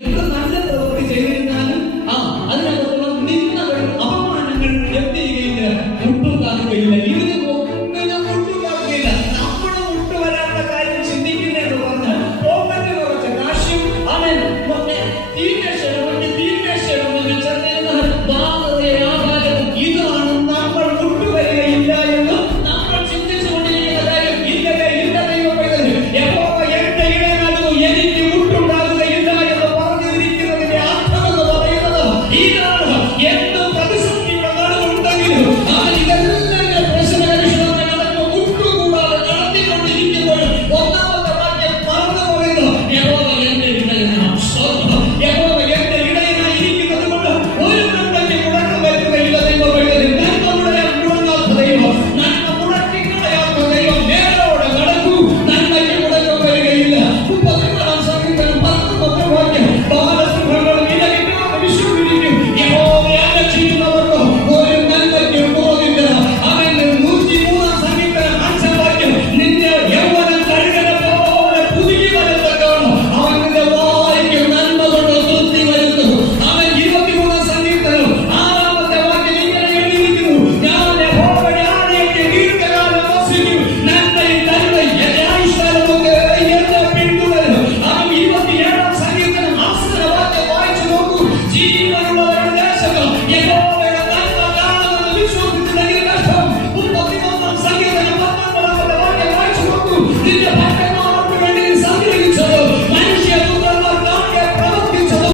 നല്ല പ്രവൃത്തി ചെയ്തിരുന്നാലും അതിനകത്തുള്ള നിന്ദകൾ, അപമാനങ്ങൾ എന്ത് ചെയ്യുകയില്ല, മുട്ടുണ്ടാകുകയില്ല. ഇതിന് മുട്ടുണ്ടാകുകയില്ല. നമ്മുടെ മുട്ട് വരാനുള്ള കാര്യം ചിന്തിക്കുന്നതെന്ന് പറഞ്ഞാൽ പോക്കറ്റ് കുറച്ച് കാശും അവൻ ഇതാണ് നമ്മൾ മുട്ടുവരികയില്ല എന്ന് നമ്മൾ ചിന്തിച്ചുകൊണ്ടിരിക്കുന്ന കാര്യം. ഇല്ലതേ ഇല്ല ദൈവം യഹോവ എന്റെ ഇടനാകുന്നു, എനിക്ക് മുട്ടുണ്ടാകുകയില്ല എന്ന് പറഞ്ഞിരിക്കുന്നതിന്റെ അർത്ഥം എന്ന് പറയുന്നത് ഇതാണ്. എന്ത് പ്രതിസന്ധിയുടെ നടുവുണ്ടെങ്കിലും ഇതെല്ലാം പ്രശ്നകലുഷണങ്ങൾ നടക്കുമ്പോൾ മുട്ടുകൂടാതെ നടത്തിക്കൊണ്ടിരിക്കുമ്പോൾ ഒന്നാമത്തെ വാക്യം മറന്നു പറയുന്നത് യഹോവ എന്റെ ഇടയനാണ്. യഹോവ എന്റെ ഇടയനായിരിക്കുന്നത് കൊണ്ട് ഒരു നന്മയ്ക്ക് മുടക്കം വരുത്തുകയില്ല. ദൈവം നന്മ മുടങ്ങാത്ത ദൈവം, നന്മ മുടക്കിക്കളയാത്ത ദൈവം. നേരോടെ നടക്കൂ, നന്മയ്ക്ക് മുടക്കം വരികയില്ല. 34-ാം സങ്കീർത്തനം 10-ാമത്തെ വാക്യം, ബാലസിംഹങ്ങൾ ഇടവിടാതെ വിശ്രമിക്കും, യഹോവയെ അന്വേഷിക്കുന്നവർക്ക് ഒരു നന്മയ്ക്കും കുറവില്ല. അവന്റെ 103-ാം സങ്കീർത്തനം 5-ാം വാക്യം, നിന്റെ യൗവനം കഴുകനെ പോലെ പുതുക്കി വരുത്തക്കാണ്, അവൻ നിന്റെ വായ്ക്ക് നന്മ കൊണ്ട് തൃപ്തി വരുത്തും. അവൻ 23-ാം സങ്കീർത്തനം 6-ാമത്തെ വാക്യം ഇങ്ങനെ എഴുതിയിരിക്കുന്നു, ഞാൻ യഹോവയുടെ ആലയത്തിൽ ദീർഘകാലം വസിക്കും, നന്മയും നന്മയും എന്റെ ആയുഷ്കാലമൊക്കെ എന്നെ പിന്തുടരും. അവൻ 27-ാം സങ്കീർത്തനം 6-ാം വാക്യം വായിച്ചു നോക്കൂ, ജീവനുള്ളവരുടെ ദേശങ്ങൾ യഹോവ